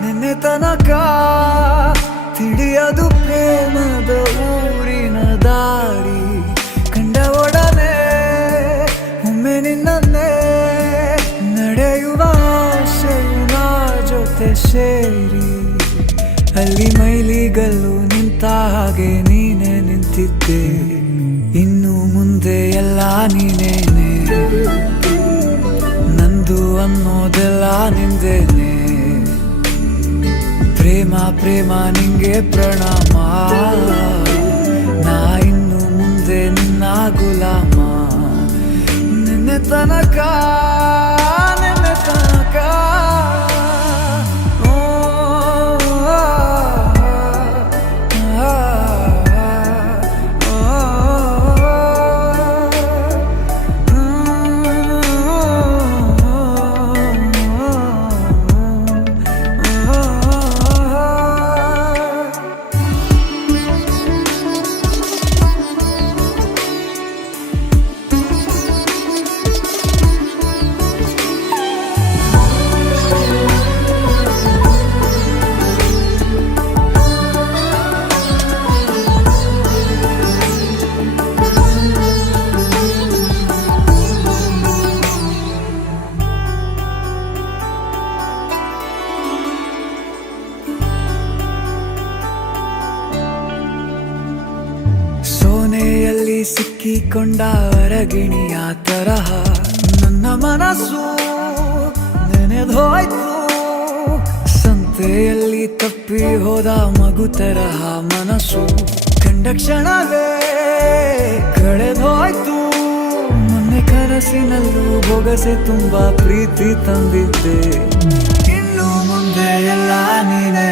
ನಿನ್ನೆ ತನಕ ತಿಳಿಯದು ಪ್ರೇಮದ ಊರಿನ ದಾರಿ. ಕಂಡ ಒಡನೆ ಒಮ್ಮೆ ನಿನ್ನೇ ನಡೆಯುವ ಆಸೆಯ ಜೊತೆ ಸೇರಿ, ಅಲ್ಲಿ ಮೈಲಿಗಲ್ಲು ನಿಂತ ಹಾಗೆ ನೀನೆ ನಿಂತಿದ್ದೆ. ಇನ್ನು ಮುಂದೆ ಎಲ್ಲ ನೀನೇನೆ, ನಂದು ಅನ್ನೋದೆಲ್ಲ ನಿಂದೇನೆ. ಪ್ರೇಮ ಪ್ರೇಮ ನಿಂಗೆ ಪ್ರಣಾಮ, ನಾ ಇನ್ನು ಮುಂದೆ ನಿನ್ನ ಗುಲಾಮ. ನಿನ್ನೆ ತನಕ ಸೋನೆಯಲ್ಲಿ ಸಿಕ್ಕಿಕೊಂಡ ಅರಗಿಣಿಯ ತರಹ ನನ್ನ ಮನಸ್ಸು ನೆನೆದೋಯ್ತು. ಸಂತೆಯಲ್ಲಿ ತಪ್ಪಿ ಹೋದ ಮಗು ತರಹ ಮನಸ್ಸು ಕಂಡ ಕ್ಷಣವೇ ಕಳೆದೋಯ್ತು. ಮೊನ್ನೆ ಕನಸಿನಲ್ಲೂ ಬೊಗಸೆ ತುಂಬಾ ಪ್ರೀತಿ ತಂದಿದ್ದೆ. ಇನ್ನು ಮುಂದೆ ಎಲ್ಲ ನೀನೇ.